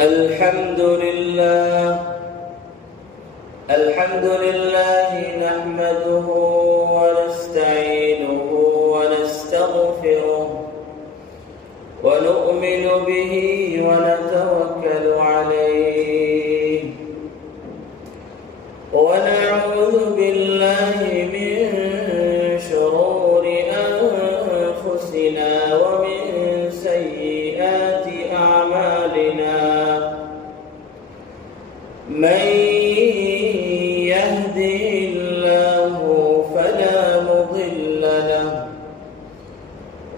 الحمد لله نحمده ونستعينه ونستغفره ونؤمن به ونتوكل عليه ونعوذ بالله من شرور أنفسنا ومن سيئات أعمالنا من يهده الله فلا مضل له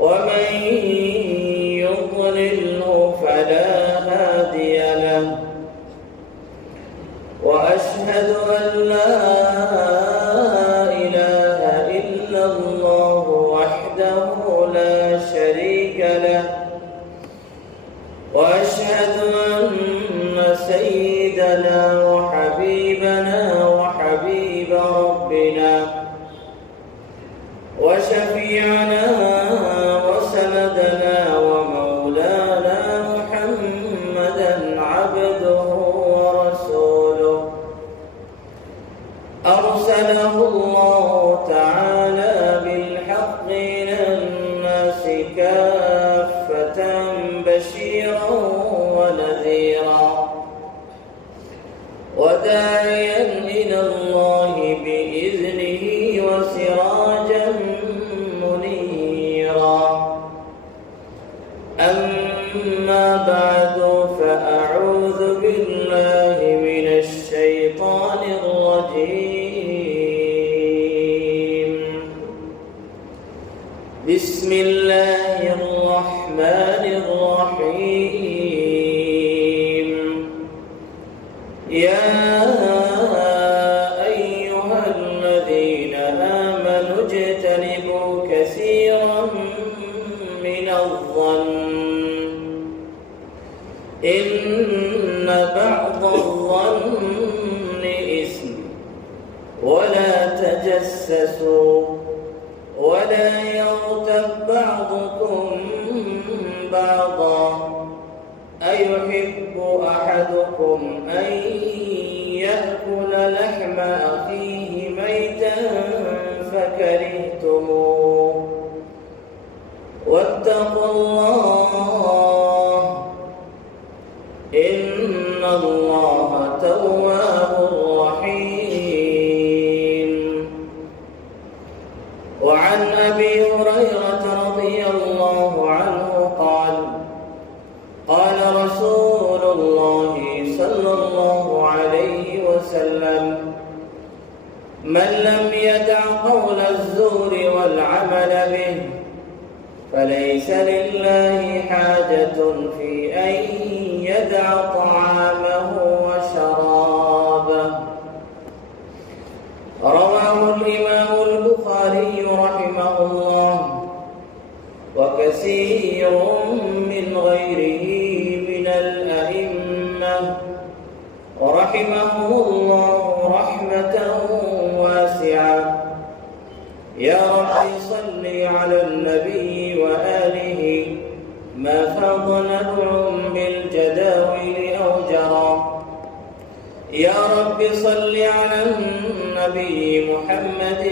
ومن يضلله فلا هادي له وأشهد أن لا إله إلا الله وحده لا شريك له وأشهد أن سيدنا وحبيبنا وحبيب ربنا وشفيعنا وسندنا ومولانا محمدا عبده ورسوله أرسله الله تعالى بالحق إلى الناس كافة بشيرا ونذيرا وداعيا إلى الله بإذنه وسراجا منيرا أما بعد فأعوذ بالله من الشيطان الرجيم بسم الله الرحمن الرحيم يا أيها الذين آمنوا اجتنبوا كثيرا من الظن إن بعض الظن إثم ولا تجسسوا ولا يغتب بعضكم بعضا أيحب أحدكم أن يأكل لحم أخيه ميتا فكرهتموه واتقوا الله إن الله تواب رحيم وعن أبي هريرة رضي الله عنه قال قال رسول الله صلى الله عليه وسلم من لم يدع قول الزور والعمل به فليس لله حاجة في أن يدع طعامه وشرابه رواه الإمام البخاري رحمه الله وكثير من غيره من الأئمة ورحمهم الله رحمة واسعة يا رب صل على النبي وآله ما فاض نبع بالجداول أو جرى يا رب صل على النبي محمد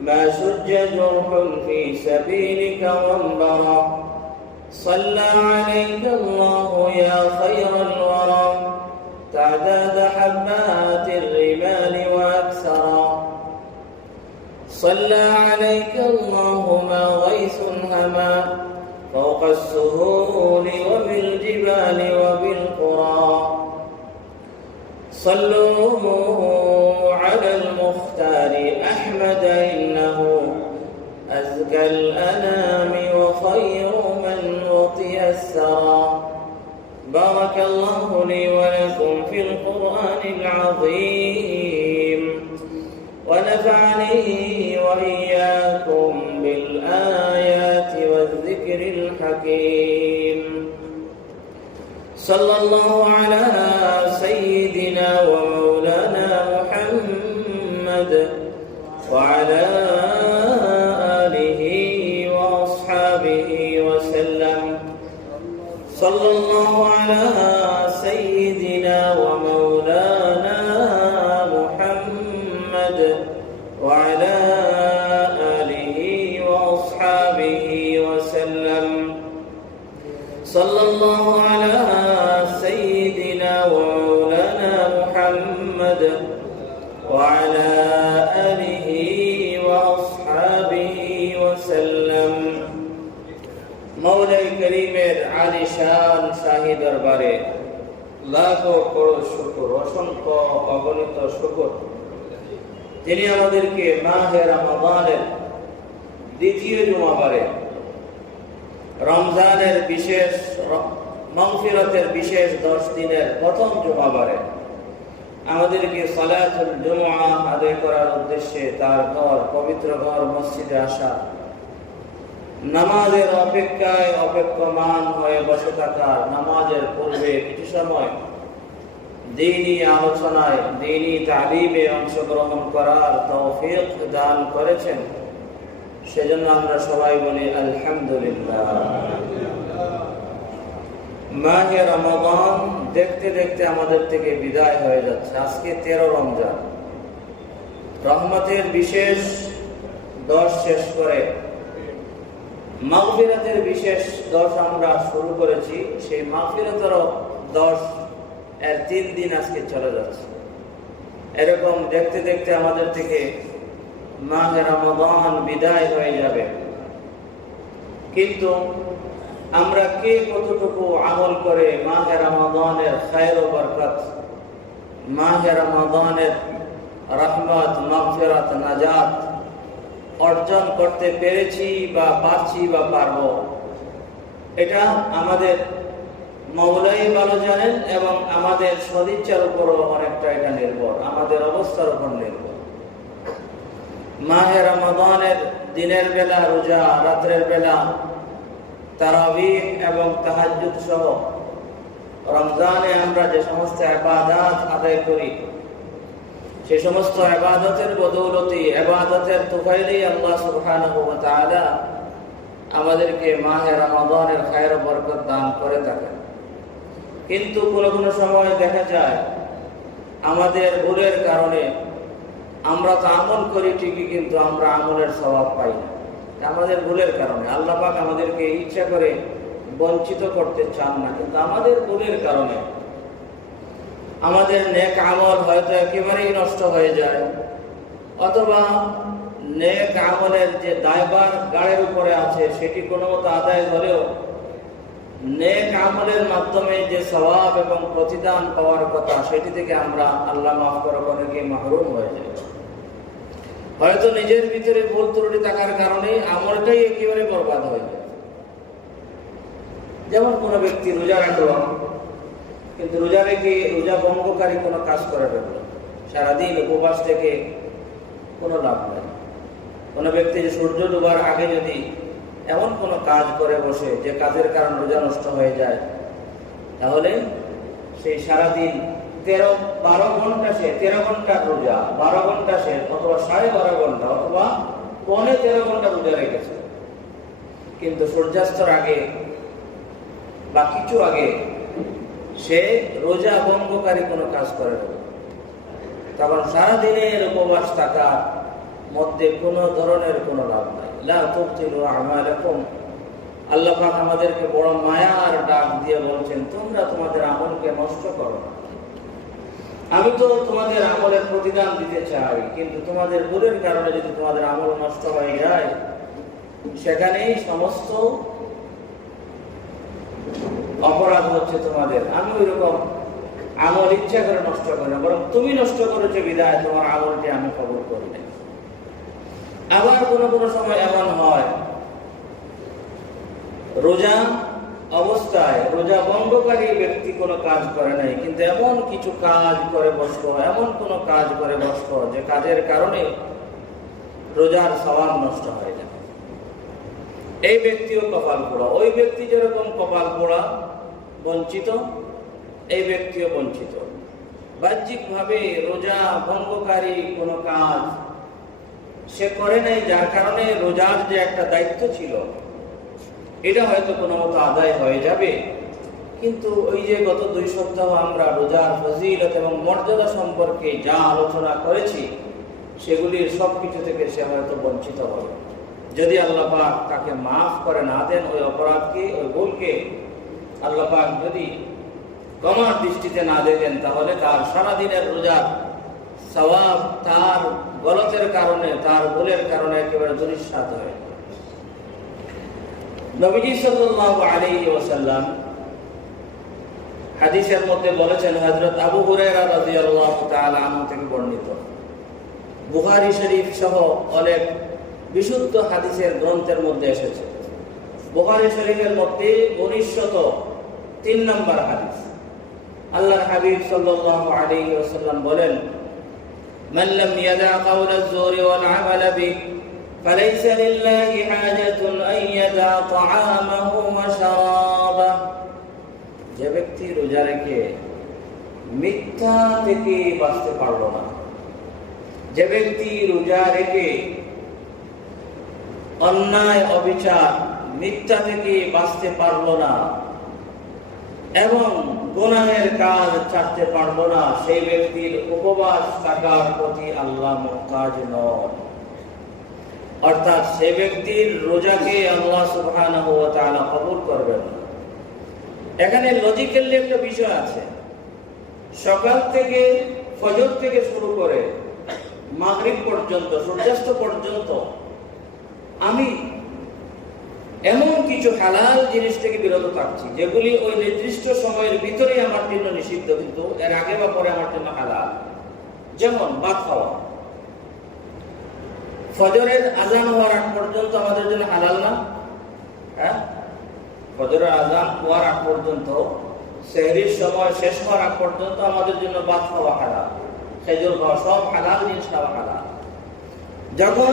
ما شج جرح في سبيلك وانبرى صلى عليك الله يا خير الورى تعداد حبات الرمال وأكثرا صلى عليك الله ما غيث هما فوق السهول وبالجبال وبالقرى صلوا على المختار أحمد إنه أزكى الأنام وخير من وطئ الثرى بارك الله لي ولكم في القرآن العظيم ونفعني وإياكم بالآيات والذكر الحكيم صلى الله على سيدنا ومولانا محمد وعلى آله وأصحابه وسلم সাল্লাল্লাহু আলা সাইয়্যিদিনা ওয়া মাওলানা মুহাম্মদ ওয়া আলা আলিহি ওয়া আসহাবিহি ওয়া সাল্লাম। সাল্লাল্লাহু আলা সাইয়্যিদিনা ওয়া মাওলানা মুহাম্মদ ওয়া আলা আলিহি ওয়া আসহাবিহি ওয়া সাল্লাম। মওলাই করিমের আলিশান শাহী দরবারে লাখো করোড় শুকর, অসংখ্য অগণিত শুকর। তিনি আমাদেরকে মাহে রমাদানের দ্বিতীয় জুমাবারে, রমজানের বিশেষ মাগফিরাতের বিশেষ 10 দিনের প্রথম জুমাবারে আমাদেরকে সালাতুল জুমআ আদায় করার উদ্দেশ্যে তার ঘর, পবিত্র ঘর মসজিদে আসা, নামাজের অপেক্ষায় অপেক্ষমান হয়ে বসে থাকার, নামাজের পূর্বে কিছু সময় দ্বীনি আলোচনায়, দ্বীনি তালিমে অংশগ্রহণ করার তৌফিক দান করেছেন। সেজন্য আমরা সবাই বলি আলহামদুলিল্লাহ। মাহে রমাদান দেখতে দেখতে আমাদের থেকে বিদায় হয়ে যাচ্ছে। আজকে 13 রমজান, রহমতের বিশেষ 10 শেষ করে মাগফিরাতের বিশেষ 10 আমরা শুরু করেছি। সেই মাগফিরাতের 10 এর 3 দিন আজকে চলে যাচ্ছে। এরকম দেখতে দেখতে আমাদের থেকে মাহে রমাদান বিদায় হয়ে যাবে। কিন্তু আমরা কে কতটুকু আমল করে মাহে রমাদানের খায়র ও বরকত, মাহে রমাদানের রহমত, মাগফিরাত, নাজাত অর্জন করতে পেরেছি বা পারছি বা পারব, এটা আমাদের মওলাই ভালো জানেন এবং আমাদের সদিচ্ছার উপরও অনেকটা এটা নির্ভর, আমাদের অবস্থার উপর নির্ভর। মাহে রমাদানের দিনের বেলা রোজা, রাতের বেলা তারাবিহ এবং তাহাজ্জুদ সহ রমজানে আমরা যে সমস্ত ইবাদত আদায় করি, সেই সমস্ত ইবাদতের বদৌলতি, ইবাদতের তুফাইলেই আল্লাহ সুবহানাহু ওয়া তাআলা আমাদেরকে মাহে রমাদানের খায়র ও বরকত দান করে থাকেন। কিন্তু কোনো কোনো সময় দেখা যায় আমাদের ভুলের কারণে আমরা তো আমল করি ঠিকই, কিন্তু আমরা আমলের সওয়াব পাই না। আমাদের ভুলের কারণে আল্লাহ পাক আমাদেরকে ইচ্ছা করে বঞ্চিত করতে চান না, কিন্তু আমাদের ভুলের কারণে আমাদের নেক আমল হয়তো একেবারেই নষ্ট হয়ে যায়, অথবা নেক আমলের যে দায়ভার গাড়ির উপরে আছে সেটি কোনো মতো আদায় হলেও নেক আমলের মাধ্যমে যে সওয়াব এবং প্রতিদান পাওয়ার কথা সেটি থেকে আমরা আল্লাহ মাফ করে অনেকে মাহরুম হয়ে যাই। হয়তো নিজের ভিতরে ভুল ত্রুটি থাকার কারণে আমলটাই একেবারে বরবাদ হয়ে যায়। যেমন কোনো ব্যক্তি রোজা রাখলো, কিন্তু রোজা রেখে রোজা ভঙ্গকারী কোনো কাজ করে ফেললো, সারাদিন উপবাস থেকে কোনো লাভ নাই। কোনো ব্যক্তি যে সূর্য ডুবার আগে যদি এমন কোনো কাজ করে বসে যে কাজের কারণ রোজা নষ্ট হয়ে যায়, তাহলে সেই সারাদিন 12 ঘন্টা সে 13 ঘন্টা রোজা, 12 ঘন্টা সে অথবা 12.5 ঘন্টা অথবা 13.5 ঘন্টা রোজা রেখেছে, কিন্তু সূর্যাস্তর আগে বা কিছু আগে সে রোজা ভঙ্গকারী কোনো কাজ করে না। তখন সারাদিনের উপবাস থাকার মধ্যে কোনো ধরনের কোনো লাভ নাই। লা তুবতিলু আমালাকুম, আল্লাহ পাক আমাদেরকে বড় মায়ার ডাক দিয়ে বলছেন, তোমরা তোমাদের আমলকে নষ্ট করো না। আমি তো তোমাদের আমলের প্রতিদান দিতে চাই, কিন্তু তোমাদের ভুলের কারণে যদি তোমাদের আমল নষ্ট হয়ে যায়, সেখানেই সমস্ত অপরাধ হচ্ছে তোমাদের। আমি ওই রকম আমল ইচ্ছা করে নষ্ট করি না, বরং তুমি নষ্ট করেছো বিদায় তোমার আমলটি আমি কবুল করি না। আবার কোনো কোনো সময় এমন হয় রোজা অবস্থায় রোজা ভঙ্গকারী ব্যক্তি কোনো কাজ করে নাই, কিন্তু এমন কিছু কাজ করে বসলো, এমন কোনো কাজ করে বসলো যে কাজের কারণে রোজার সওয়াব নষ্ট হয়ে যায়। এই ব্যক্তিও কপাল পোড়া। ওই ব্যক্তি যেরকম কপাল পোড়া, বঞ্চিত, এই ব্যক্তিও বঞ্চিত। বাহ্যিকভাবে রোজা ভঙ্গকারী কোনো কাজ সে করে নাই, যার কারণে রোজার যে একটা দায়িত্ব ছিল এটা হয়তো কোনো মতো আদায় হয়ে যাবে, কিন্তু ওই যে গত 2 সপ্তাহ আমরা রোজার ফজিলত এবং মর্যাদা সম্পর্কে যা আলোচনা করেছি, সেগুলির সবকিছু থেকে সে হয়তো বঞ্চিত হবে। যদি আল্লাহ পাক তাকে মাফ করে না দেন, ওই অপরাধকে, ওই ভুলকে আল্লাহ পাক যদি ক্ষমার দৃষ্টিতে না দেখেন, তাহলে তার সারাদিনের রোজার সওয়াব তার গলতের কারণে, তার ভুলের কারণে একেবারে দুনিশ্বাত হয়। নবীজি সাল্লাল্লাহু আলাইহি ওয়াসাল্লাম হাদিসের মধ্যে বলেছেন, হযরত আবু হুরায়রা রাদিয়াল্লাহু তাআলা আনহু থেকে বর্ণিত, বুখারী শরীফ সহ অনেক বিশুদ্ধ হাদিসের গ্রন্থের মধ্যে এসেছে। বুখারী শরীফের মধ্যে 1903 নম্বর হাদিস, আল্লাহর হাবিব সাল্লাল্লাহু আলাইহি ওয়াসাল্লাম বলেন, মান লাম ইয়াদা কাওলা আয-যুরি ওয়াল আমালা বিহি ফালাইসা লিল্লাহি হাজাতুন আন ইয়াদা তাআমাহু ওয়া শারাবাহু। যে ব্যক্তি রোজা রেখে মিথ্যা থেকে বাঁচতে পারল না, যে ব্যক্তি রোজা রেখে অন্যায়, অবিচার, মিথ্যা থেকে বাঁচতে পারল না এবং গুনাহের কাজ ছাড়তে পারল না, সেই ব্যক্তির উপবাস থাকার প্রতি আল্লাহ মুহতাজ নন। অর্থাৎ সেই ব্যক্তির রোজাকে আল্লাহ সুবহানাহু ওয়া তাআলা কবুল করবেন না। এখানে লজিক্যালি একটা বিষয় আছে। সকাল থেকে, ফজর থেকে শুরু করে মাগরিব পর্যন্ত, সূর্যাস্ত পর্যন্ত আমি এমন কিছু হালাল জিনিস থেকে বিরত থাকছি যেগুলি ওই নির্দিষ্ট সময়ের ভিতরে আমার জন্য নিষিদ্ধ, কিন্তু এর আগে বা পরে আমার জন্য হালাল। যেমন ভাত খাওয়া, ফজরের আজান হওয়ার আগ পর্যন্ত আমাদের জন্য হালাল না? হ্যাঁ, ফজরের আজান হওয়ার আগ পর্যন্ত, সেহরির সময় শেষ হওয়ার আগ পর্যন্ত আমাদের জন্য ভাত খাওয়া হালাল, খেজুর খাওয়া, সব হালাল জিনিস খাওয়া হালাল। যখন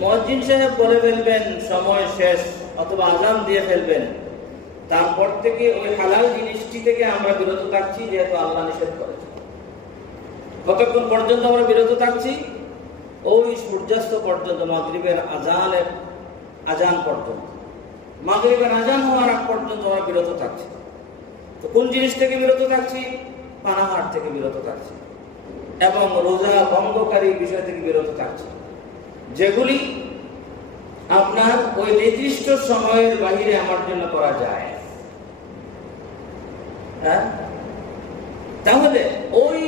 মুয়াজ্জিন সাহেব বলে ফেলবেন সময় শেষ অথবা আজান দিয়ে ফেলবেন, তারপর থেকে ওই হালাল জিনিসটি থেকে আমরা বিরত থাকছি, যেহেতু আল্লাহ নিষেধ করেছে। কতক্ষণ পর্যন্ত আমরা বিরত থাকছি? ওই সূর্যাস্ত পর্যন্ত, মাগরিবের আজান পর্যন্ত, মাগরিবের আজান হওয়ার আগ পর্যন্ত আমরা বিরত থাকছি। তো কোন জিনিস থেকে বিরত থাকছি? পানাহার থেকে বিরত থাকছি এবং রোজা ভঙ্গকারী বিষয় থেকে বিরত থাকছি, যেগুলি আপনার ওই নির্দিষ্ট সময়ের বাহিরে আমার জন্য করা যায়। হ্যাঁ, তাহলে ওই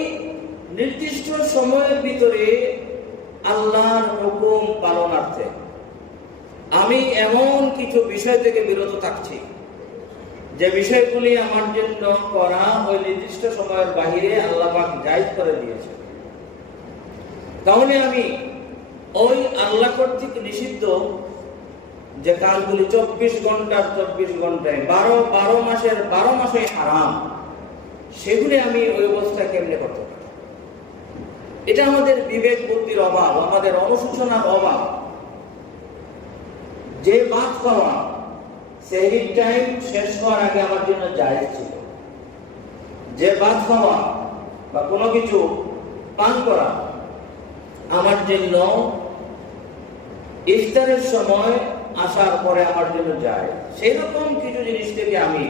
নির্দিষ্ট সময়ের ভিতরে আল্লাহর হুকুম পালনার্থে আমি এমন কিছু বিষয় থেকে বিরত থাকছি যে বিষয়গুলি আমার জন্য করা ওই নির্দিষ্ট সময়ের বাহিরে আল্লাহ পাক জায়েজ করে দিয়েছে। তাহলে আমি ওই আল্লাহ কর্তৃক নিষিদ্ধ যে কাজগুলি 24 ঘন্টার 24 ঘন্টায়, 12 মাসের 12 মাসে হারাম, সেগুলি আমি ওই অবস্থায় কেমনে করতে পারি? এটা আমাদের বিবেক বুদ্ধির অভাব, আমাদের অনুশোচনার অভাব। যে ভাত খাওয়া সেহরির টাইম শেষ হওয়ার আগে আমার জন্য জায়েজ ছিল, যে ভাত খাওয়া বা কোনো কিছু পান করা আমার জন্য ইফতারের সময় আসার পরে আমার জন্য যায়, সেই রকম কিছু জিনিস থেকে আমি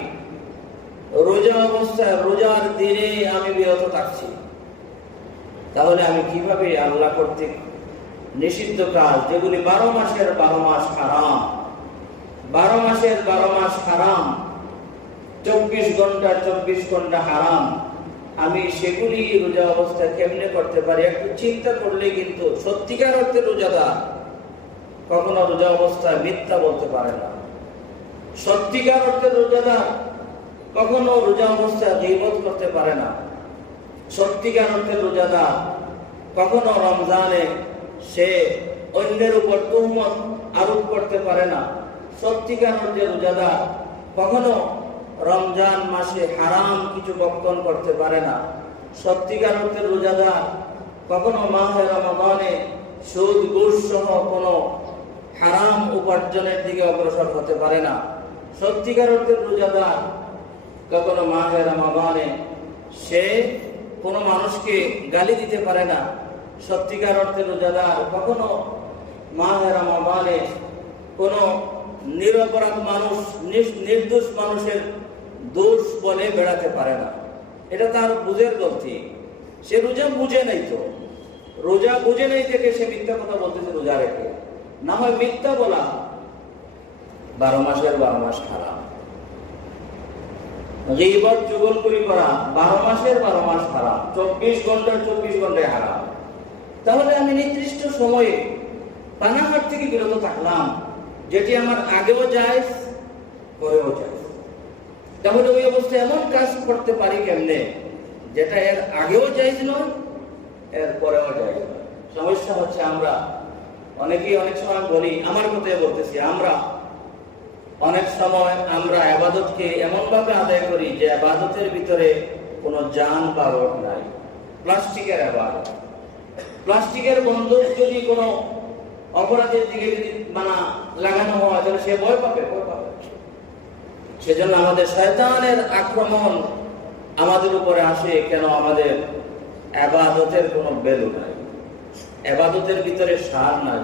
রোজা অবস্থায়, রোজার দিনে আমি বিরত থাকছি। তাহলে আমি কিভাবে আল্লাহ কর্তৃক নিষিদ্ধ কাজ, যেগুলি 12 মাসের 12 মাস হারাম, 12 মাসের 12 মাস হারাম, 24 ঘন্টার 24 ঘন্টা হারাম, আমি সেগুলি রোজা অবস্থায় কেমনে করতে পারি? একটু চিন্তা করলে কিন্তু সত্যিকার অর্থে রোজাদার কখনো রোজা অবস্থায় মিথ্যা বলতে পারে না। সত্যিকার অর্থে রোজাদার কখনো রোজা অবস্থায় গীবত করতে পারে না। সত্যিকার অর্থে রোজাদার কখনো রমজানে সে অন্যের উপর তুহমত আরোপ করতে পারে না। সত্যিকার অর্থে রোজাদার কখনো রমজান মাসে হারাম কিছু বক্তব্য করতে পারে না। সত্যিকার অর্থে রোজাদার কখনো মাহে রমাদানে সুদ ঘুষ সহ কোনো হারাম উপার্জনের দিকে অগ্রসর হতে পারে না। সত্যিকার অর্থে রোজাদার কখনো মাহে রমাদানে সে কোনো মানুষকে গালি দিতে পারে না। সত্যিকার অর্থে রোজাদার কখনো মাহে রমাদানে কোনো নিরপরাধ মানুষ, নির্দোষ মানুষের দোষ বলে বেড়াতে পারে না, এটা তার বুঝের গলতি। সে রোজা বুঝে নাই, তো রোজা বুঝে নাই থেকে সে মিথ্যা কথা বলতেছে রোজা রেখে। না হয় মিথ্যা বলা 12 মাসের 12 মাস হারাম, গীবত চুগলখড়ি করা 12 মাসের 12 মাস হারাম, 24 ঘন্টার 24 ঘন্টায় হারাম। তাহলে আমি নির্দিষ্ট সময়ে পানাহার থেকে বিরত থাকলাম, যেটি আমার আগেও জায়েজ পরেও জায়েজ। তাহলে ওই অবস্থায় এমন কাজ করতে পারি কেমনে যেটা এর আগেও জায়েজ নয়, এর পরেও জায়েজ নয়। সমস্যা হচ্ছে আমরা অনেকেই অনেক সময় বলি, আমার কথাই বলতেছি, আমরা অনেক সময় আমরা ইবাদতকে এমন ভাবে আদায় করি যে ইবাদতের ভিতরে কোনো জান বা রোগ নাই। প্লাস্টিকের ইবাদত, প্লাস্টিকের বন্দুক যদি কোনো অপরাধের দিকে যদি লাগানো হয় তাহলে সে ভয় পাবে। সেজন্য আমাদের শয়তানের আক্রমণ আমাদের উপরে আসে কেন? আমাদের ইবাদতের কোনো ভ্যালু নাই, ইবাদতের ভিতরে সার নাই।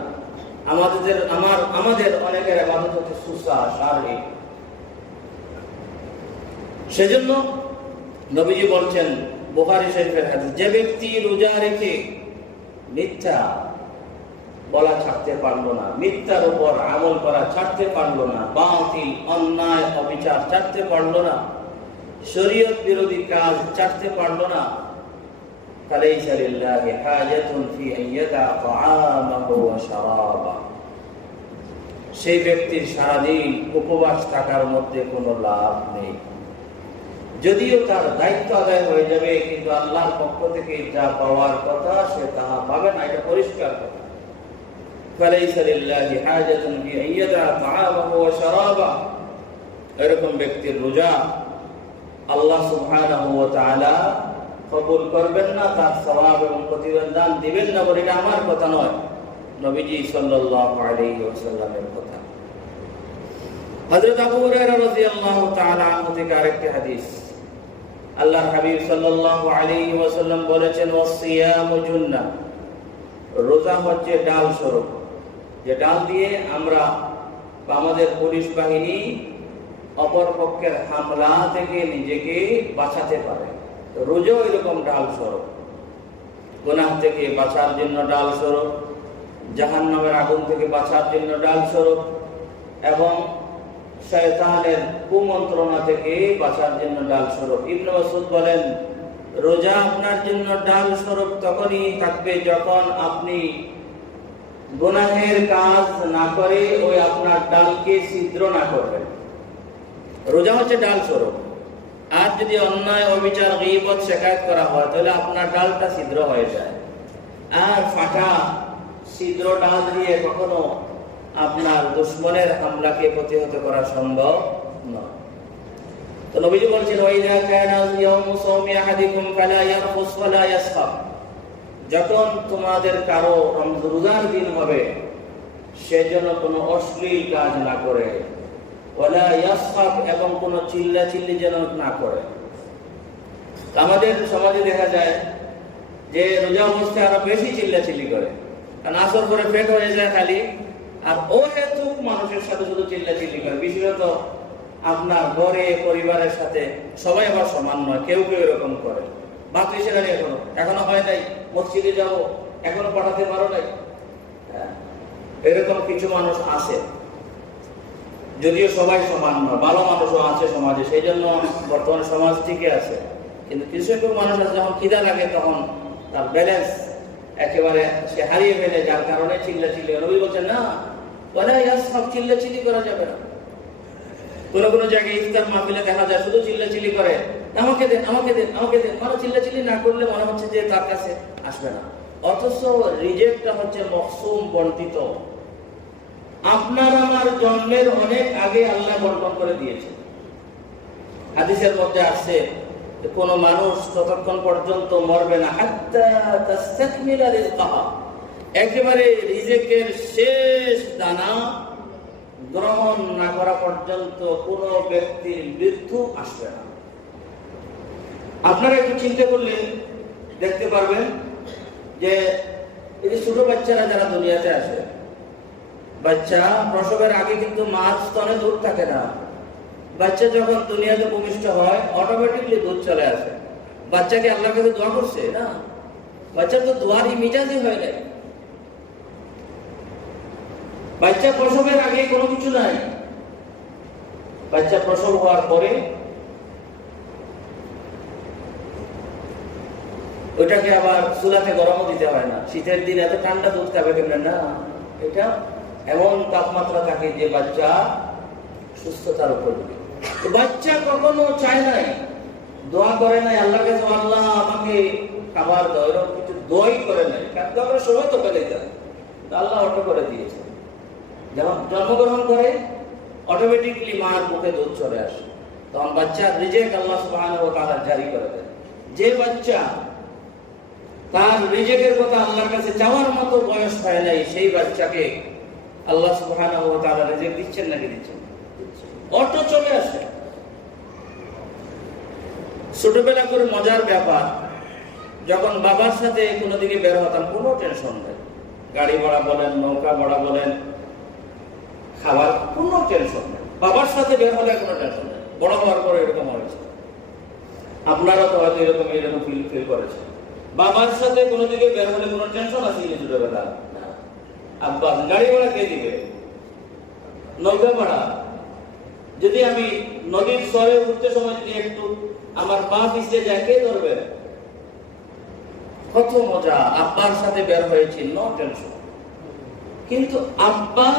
আমাদের অনেকের ইবাদত হচ্ছে সুসা, সারহীন। সেজন্য নবীজি বলছেন বুখারী শরীফের হাদিস, যে ব্যক্তি রোজা রেখে মিথ্যা বলা ছাড়তে পারলো না, মিথ্যার উপর আমল করা ছাড়তে পারলো না, বাতিল অন্যায় অবিচার ছাড়তে পারলো না, শরীয়ত বিরোধী কাজ ছাড়তে পারলো না, ফালাইসা লিল্লাহি হাজাতুন ফি আন ইয়াদা তাআমাহু ওয়া শারাবা, সেই ব্যক্তির সারাদিন উপবাস থাকার মধ্যে কোনো লাভ নেই। যদিও তার দায়িত্ব আদায় হয়ে যাবে, কিন্তু আল্লাহর পক্ষ থেকে যা পাওয়ার কথা সে তাহা পাবে না, এটা পরিষ্কার কথা। ফালাইসা লিল্লাহি হাজাতুন ফি আন ইয়াদা তাআমাহু ওয়া শারাবা, এরকম ব্যক্তির রোজা আল্লাহ সুবহানাহু ওয়া তাআলা কবুল করবেন না, তার সওয়াব এবং প্রতিদান দিবেন না বলে এটা আমার কথা নয়, নবীজি সাল্লাল্লাহু আলাইহি ওয়াসাল্লামের কথা। হযরত আবু হুরায়রা রাদিয়াল্লাহু তাআলা আনহু থেকে আরেকটি হাদিস, আল্লাহর হাবিব সাল্লাল্লাহু আলাইহি ওয়াসাল্লাম বলেছেন, ওয়াসিয়ামু জুন্নাহ, রোজা হচ্ছে ডাল স্বরূপ, যে ডাল দিয়ে আমরা বা আমাদের পুলিশ বাহিনী অপর পক্ষের হামলা থেকে নিজেকে বাঁচাতে পারে। রোজা এরকম ডাল স্বরূপ, গুনাহ থেকে বাঁচার জন্য ডাল স্বরূপ, জাহান্নামের আগুন থেকে বাঁচার জন্য ডাল স্বরূপ, এবং শয়তানের কুমন্ত্রণা থেকে বাঁচার জন্য ডাল স্বরূপ। ইবনে মাসউদ বলেন, রোজা আপনার জন্য ডাল স্বরূপ তখনই থাকবে যখন আপনি গুনাহের কাজ না করে ওই আপনার ডালকে ছিদ্র না করবেন। রোজা হচ্ছে ডাল স্বরূপ। আর যদি অন্যায় অবিচার গীবত শিকায়ত করা হয় তাহলে আপনার ডালটা ছিদ্র হয়ে যায়। আর ফাটা ছিদ্র ডাল দিয়ে কখনো আপনার দুশমনের হামলাকে প্রতিহত করা সম্ভব নয়। তো নবীজি বলছেন, ওয়াইদা কানা ইয়াউমু সাওমি আহাদিকুম ফালা ইয়ারফুস ওয়ালা ইয়াসখাব, যখন তোমাদের কারো রোজার দিন হবে সেজন্য কোনো অশ্লীল কাজ না করে, ওয়ালা ইয়াসখাব, এবং কোনো চিল্লাচিল্লি যেন না করে। আমাদের সমাজে দেখা যায় যে রোজা অবস্থায় আরো বেশি চিল্লাচিল্লি করে, কারণ আসর পরে পেট হয়ে যায় খালি, আর ও হেতু মানুষের সাথে শুধু চিল্লাচিল্লি করে। বিশেষত আপনার ঘরে পরিবারের সাথে সবাই আবার সমান নয়, কেউ কেউ এরকম করে। বাত এসে দাঁড়িয়ে এখনো হয় নাই, মসজিদে যাবো, এখনো পাঠাতে পারো নাই, এরকম কিছু মানুষ আছে। যদিও সবাই সমান নয়, ভালো মানুষও আছে সমাজে, সেই জন্য বর্তমানে সমাজ ঠিকই আছে। কিন্তু কিছু একটু মানুষ আছে, যখন খিদা লাগে তখন তার ব্যালেন্স একেবারে সে হারিয়ে ফেলে, যার কারণে চিল্লাচিল্লি। নবী বলছেন, না বলে সব চিল্লাচিল্লি করা যাবে না। কোনো কোনো জায়গায় ইফতার মাহফিলে দেখা যায় শুধু চিল্লাচিল্লি করে, আমাকে দেন আমাকে দেন আমাকে দেন। মানে চিল্লাচিল্লি না করলে মনে হচ্ছে যে তার কাছে আসবে না, অথচ রিজেক্টটা হচ্ছে মকসুম, বন্টিত। আপনার আমার জন্মের অনেক আগে আল্লাহ বন্টন করে দিয়েছে। হাদিসের মধ্যে আসছে কোন মানুষ ততক্ষণ পর্যন্ত মরবে না হাত্তা তাস্তাকমিলা রিজকাহা, একেবারে রিজেকের শেষ দানা গ্রহণ না করা পর্যন্ত কোন ব্যক্তির মৃত্যু আসবে না। আপনারা একটু চিন্তা করলে দেখতে পারবেন যে এই যে ছোট বাচ্চারা যারা দুনিয়াতে আসে, বাচ্চা প্রসবের আগে কিন্তু মার স্তনে দুধ থাকে না, বাচ্চা যখন দুনিয়াতে ভূমিষ্ঠ হয় অটোমেটিকলি দুধ চলে আসে। বাচ্চাকে আল্লাহর কাছে দোয়া করছে না, বাচ্চার তো দোয়ারই মিজাজই হয়ে যায়। বাচ্চা প্রসবের আগে কোনো কিছু নাই, বাচ্চা প্রসব হওয়ার পরে ওইটাকে আবার চুলাতে গরমও দিতে হয় না। শীতের দিন এত ঠান্ডা দুধ খাবে কেমন না, এটা এমন তাপমাত্রা থাকে যে বাচ্চা সুস্থতার উপযোগী। বাচ্চা কখনো চায় নাই, দোয়া করে নাই আল্লাহর কাছে আল্লাহ আমাকে খাবার দাও, এরকম কিছু দোয়াই করে নাই। খাদ্য আমরা সবাই তো পেলে যায়, আল্লাহ অটো করে দিয়েছে। যখন জন্মগ্রহণ করে অটোমেটিকলি মার মুখে দুধ চলে আসে, তখন বাচ্চার রিজেক আল্লাহ সুবহানাহু ওয়া তাআলা জারি করে দেন। যে বাচ্চা তার রিজেকের কথা আল্লাহর কাছে চাওয়ার মতো বয়স হয় নাই, সেই বাচ্চাকে আল্লাহ সুবহানাহু ওয়া তাআলা রিজেক দিচ্ছেন নাকি দিচ্ছেন? অটো চলে আসে। ছোটবেলা করে মজার ব্যাপার, যখন বাবার সাথে কোনো দিকে বের হতাম কোনো টেনশন নেই, গাড়ি ভাড়া বলেন, নৌকা ভাড়া বলেন, খাবার কোনো টেনশন নেই। বাবার সাথে বের হলে কোনো টেনশন নেই। বড় হওয়ার পরে এরকম হয়েছে, আপনারা তো হয়তো এরকম ফিল করেছেন। বাবার সাথে কোনো দিকে বের হলে কোনো টেনশন আছে কি? ছোটবেলা আব্বা গাড়ি ভাড়া কে দিবে, নৌকা ভাড়া, যদি আমি নদীর সরে উঠতে সময় যদি একটু আমার পা পিছিয়ে যায় কে ধরবে? কত মজা, আব্বার সাথে বের হয়েছি, নো টেনশন। কিন্তু আব্বার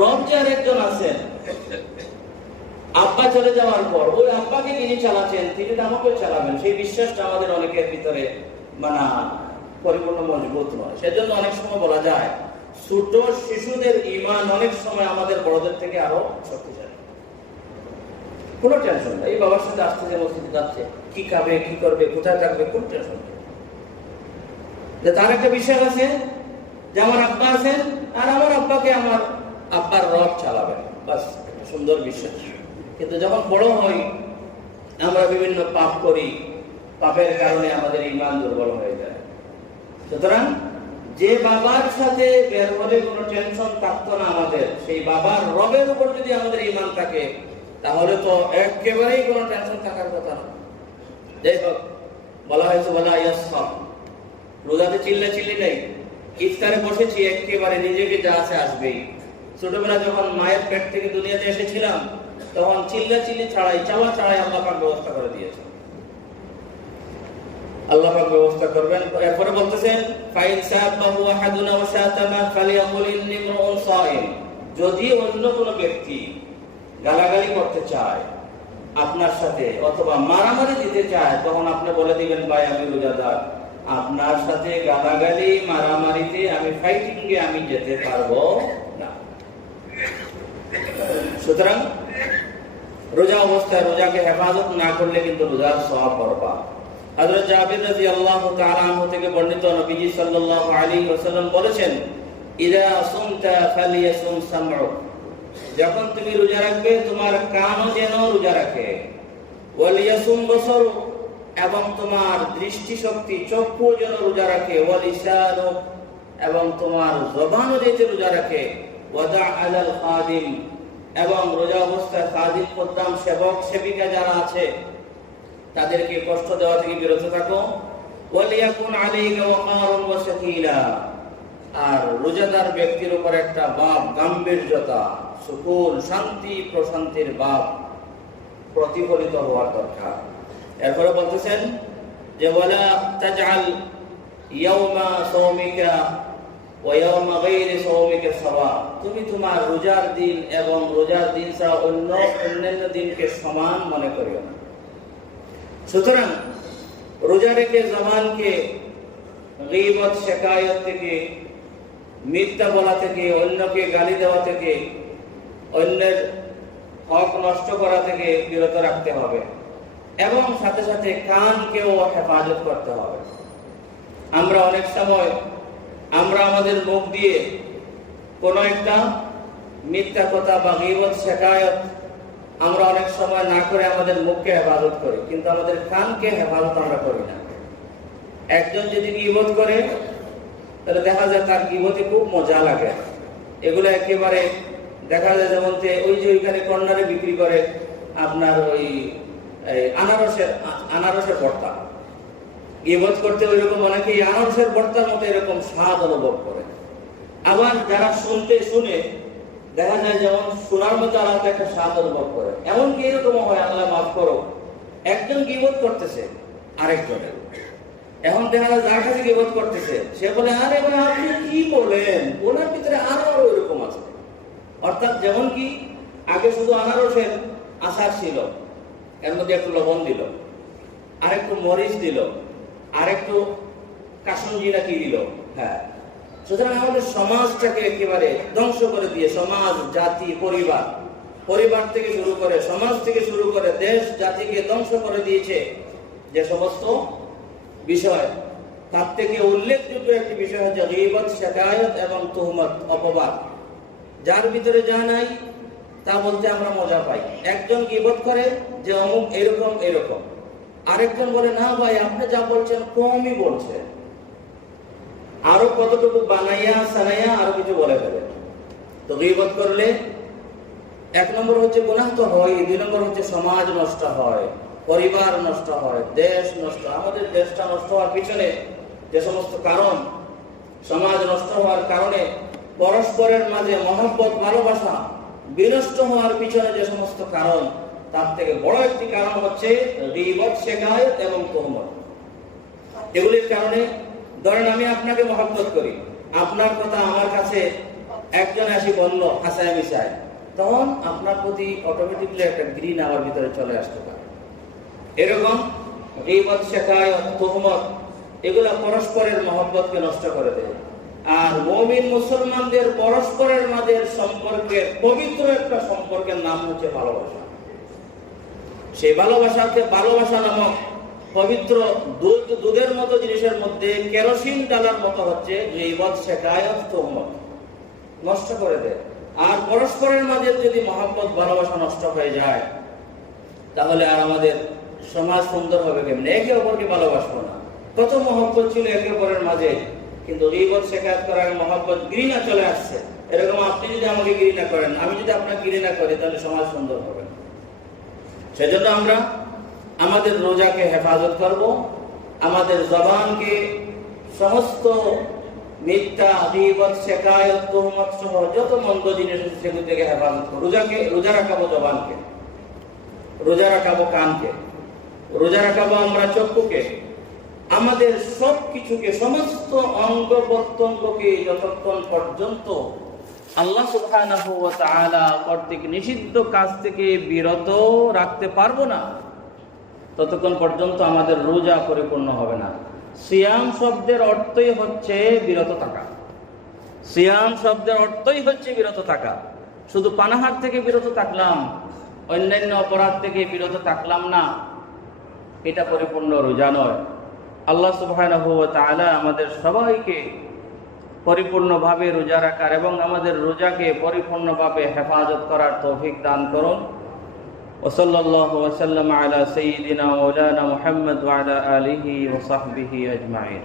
রব যার একজন আছেন, আব্বা চলে যাওয়ার পর ওই আব্বাকে যিনি চালাচ্ছেন তিনি আমাকে চালাবেন, সেই বিশ্বাসটা আমাদের অনেকের ভিতরে পরিপূর্ণ মজবুত নয়। সেজন্য অনেক সময় বলা যায় ছোট শিশুদের ঈমান অনেক সময় আমাদের বড়দের থেকে আরো শক্তিশালী। কোনো টেনশন নেই, এই বাবার সাথে আসতে মসজিদে যাচ্ছে, কি খাবে, কি করবে, কোথায় থাকবে, কোন টেনশন নেই। যে তার একটা বিশ্বাস আছে যে আমার আব্বা আছেন আর আমার আব্বাকে আমার আব্বার রব চালাবেন, বাস একটা সুন্দর বিশ্বাস। কিন্তু যখন বড় হই আমরা বিভিন্ন পাপ করি, পাপের কারণে আমাদের ঈমান দুর্বল হয়ে যায়। সুতরাং যে বাবার সাথে বের হলে কোনো টেনশন থাকতো না আমাদের, সেই বাবার রবের উপর যদি আমাদের ঈমান থাকে তাহলে তো একেবারেই কোনো টেনশন থাকার কথা না। যাই হোক, বলা হয়েছে বলা ইয়াসফাম, রোজাতে চিল্লাচিল্লি নেই, ইফতারে বসেছি একেবারে নিজেকে যা আছে আসবেই। ছোটবেলা যখন মায়ের পেট থেকে দুনিয়াতে এসেছিলাম তখন চিল্লাচিল্লি ছাড়াই, চাওয়া ছাড়াই আল্লাহ পাক ব্যবস্থা করে দিয়েছে। আল্লাহ পাক ব্যবস্থা করবেন। এরপরে বলতেছেন ফাইন সাবাহু আহাদুনা ওয়া শাতামা ফালিয়াকুল ইন্নী ইমরুউন সাইম, যদি অন্য কোনো ব্যক্তি গালাগালি করতে চায় আপনার সাথে অথবা মারামারি দিতে চায় তখন আপনি বলে দিবেন ভাই আমি রোজাদার, আপনার সাথে গালাগালি মারামারিতে আমি ফাইটিং এ আমি যেতে পারবো না। সুতরাং রোজা অবস্থায় রোজাকে হেফাজত না করলে কিন্তু রোজার সওয়াব বরবাদ। হযরত জাবির রাদিয়াল্লাহু তাআলা আনহু থেকে বর্ণিত, নবীজি সাল্লাল্লাহু আলাইহি ওয়াসাল্লাম বলেছেন ইযা সুমতা ফালিয়াসুম সামউক, যখন তুমি রোজা রাখবে তোমার কানও যেন রোজা রাখে, ওয়ালিয়াসুম বসরু, এবং তোমার দৃষ্টিশক্তি চক্ষু যেন রোজা রাখে, ওয়ালিসানু, এবং তোমার জবানও যেন রোজা রাখে, ওয়াদা আলাল খাদিম, এবং রোজা অবস্থায় খাদিম খদ্দাম সেবক সেবিকা যারা আছে তাদেরকে কষ্ট দেওয়া থেকে বিরত থাকো, ওয়ালিয়াকুন আলাইকা ওয়াকারুন ওয়া সাকিলা, আর রোজাদার ব্যক্তির উপর একটা ভাব গাম্ভীর্যতা, সুকুন, শান্তি প্রশান্তির ভাব প্রতিফলিত হওয়ার দরকার। এরপরে বলতেছেন যে ওয়ালা তাজআল ইয়াওমা সাওমিকা ওয়া ইয়াওমা গায়রি সাওমিকা সাওয়া, তুমি তোমার রোজার দিন এবং রোজার দিন ছাড়া অন্যান্য দিনকে সমান মনে করিও না। সুতরাং রোজা রেখে জবানকে গীবত, শিকায়ত থেকে, মিথ্যা বলা থেকে, অন্যকে গালি দেওয়া থেকে, অন্যের হক নষ্ট করা থেকে বিরত রাখতে হবে এবং সাথে সাথে কানকেও হেফাজত করতে হবে। আমরা অনেক সময় আমরা আমাদের মুখ দিয়ে কোনো একটা মিথ্যা কথা বা গীবত, শিকায়ত আমরা অনেক সময় না করে আমাদের মুখকে হেফাজত করি, কিন্তু আমাদের কানকে হেফাজত আমরা করি না। একজন যদি গীবত করে তাহলে দেখা যায় তার গীবতে খুব মজা লাগে, এগুলো একেবারে দেখা যায় যেমন ওই যে ওইখানে কর্নারে বিক্রি করে আপনার ওই আনারসের ভর্তা, গীবত করতে ওইরকম অনেকে আনারসের ভর্তার মতো এরকম স্বাদ অনুভব করে। আবার যারা শুনে দেখা যায় যেমন শোনার মতো আলাদা একটা স্বাদ অনুভব করে। এমনকি এরকম হয়, আল্লাহ মাফ করো, একজন গীবত করতেছে আরেকজনের, এখন দেখা যায় যার কাছে গীবত করতেছে সে বলে, আরে ভাই আপনি কি বলেন, ওনার ভিতরে আরো এরকম আছে। অর্থাৎ যেমন কি আগে শুধু আনারসের আচার ছিল, এর মধ্যে একটু লবণ দিল, আরেকটু মরিচ দিল, আরেকটু কাসুন্দি নাকি দিল। হ্যাঁ, সুতরাং আমাদের সমাজটাকে একেবারে ধ্বংস করে দিয়ে সমাজ, জাতি, পরিবার থেকে শুরু করে, সমাজ থেকে শুরু করে দেশ জাতিকে ধ্বংস করে দিয়েছে যে সমস্ত বিষয়। তার থেকে উল্লেখযোগ্য একটি বিষয় হচ্ছে গীবত, শিকায়ত এবং তুহমত, অপবাদ। যার ভিতরে যা নাই তা বলতে আমরা মজা পাই। একজন গীবত করে যে অমুক এরকম, আরেকজন বলে না ভাই আপনি যা বলছেন কমই বলছেন, আরো কতটুকু বানাইয়া সানাইয়া আরো কিছু বলে ফেলে। তো গীবত করলে এক নম্বর হচ্ছে গুনাহ তো হয়, দুই নম্বর হচ্ছে সমাজ নষ্ট হয়, পরিবার নষ্ট হয়, দেশ নষ্ট। আমাদের দেশটা নষ্ট হওয়ার পিছনে যে সমস্ত কারণ, সমাজ নষ্ট হওয়ার কারণে পরস্পরের মাঝে মহব্বত, ভালোবাসা বিনষ্ট হওয়ার পিছনে যে সমস্ত কারণ, তার থেকে বড় একটি কারণ হচ্ছে গীবত, শিকায়ত এবং তুহমত। এগুলির কারণে ধরেন আমি আপনাকে মহব্বত করি, আপনার কথা আমার কাছে একজন আসি বলল হাসায় মিশায়, তখন আপনার প্রতি অটোমেটিকলি একটা ঘৃণা আমার ভিতরে চলে আসতে পারে। এরকম গীবত, শিকায়ত, তুহমত এগুলা পরস্পরের মহব্বতকে নষ্ট করে দেয়। আর মুমিন মুসলমানদের পরস্পরের মাঝে সম্পর্কের পবিত্র একটা সম্পর্কের নাম হচ্ছে ভালোবাসা। সেই ভালোবাসাকে ভালোবাসা নামক পবিত্র দুধের মতো জিনিসের মধ্যে কেরোসিন ডালার মতো হচ্ছে গীবত, শিকায়ত, তুহমত, নষ্ট করে দেয়। আর পরস্পরের মাঝে যদি মহব্বত, ভালোবাসা নষ্ট হয়ে যায় তাহলে আর আমাদের সমাজ সুন্দর হবে কেমনে? একে অপরকে ভালোবাসবো না। কত মহব্বত ছিল একে অপরের মাঝে, কিন্তু গীবত, শিকায়ত করার মহব্বত, ঘৃণা চলে আসছে। এরকম আপনি যদি আমাকে ঘৃণা করেন, আমি যদি আপনাকে ঘৃণা করি, তাহলে সমাজ সুন্দর হবে না। সেজন্য আমরা আমাদের রোজাকে হেফাজত করব, আমাদের জবানকে সমস্ত মিথ্যা, গীবত, শিকায়ত, তুহমত সহ যত মন্দ জিনিস আছে সেগুলো থেকে হেফাজত করব। রোজা রাখাবো জবানকে, রোজা রাখাবো কানকে, রোজা রাখাবো আমরা চক্ষুকে, আমাদের সব কিছুকে, সমস্ত অঙ্গ প্রত্যঙ্গকে যতক্ষণ পর্যন্ত আল্লাহ সুবহানাহু ওয়া তাআলা কর্তৃক নিষিদ্ধ কাজ থেকে বিরত রাখতে পারবো না, ততক্ষণ পর্যন্ত আমাদের রোজা পরিপূর্ণ হবে না। সিয়াম শব্দের অর্থই হচ্ছে বিরত থাকা। সিয়াম শব্দের অর্থই হচ্ছে বিরত থাকা। শুধু পানাহার থেকে বিরত থাকলাম, অন্যান্য অপরাধ থেকে বিরত থাকলাম না, এটা পরিপূর্ণ রোজা নয়। আল্লাহ সুবহানাহু ওয়া তাআলা আমাদের সবাইকে পরিপূর্ণভাবে রোজা রাখার এবং আমাদের রোজাকে পরিপূর্ণভাবে হেফাজত করার তৌফিক দান করুন। ওয়াসাল্লাল্লাহু ওয়া সাল্লামা আলা সাইয়্যিদিনা মাওলানা মুহাম্মদ ওয়া আলা আলিহি ওয়া সাহবিহি আজমাইন।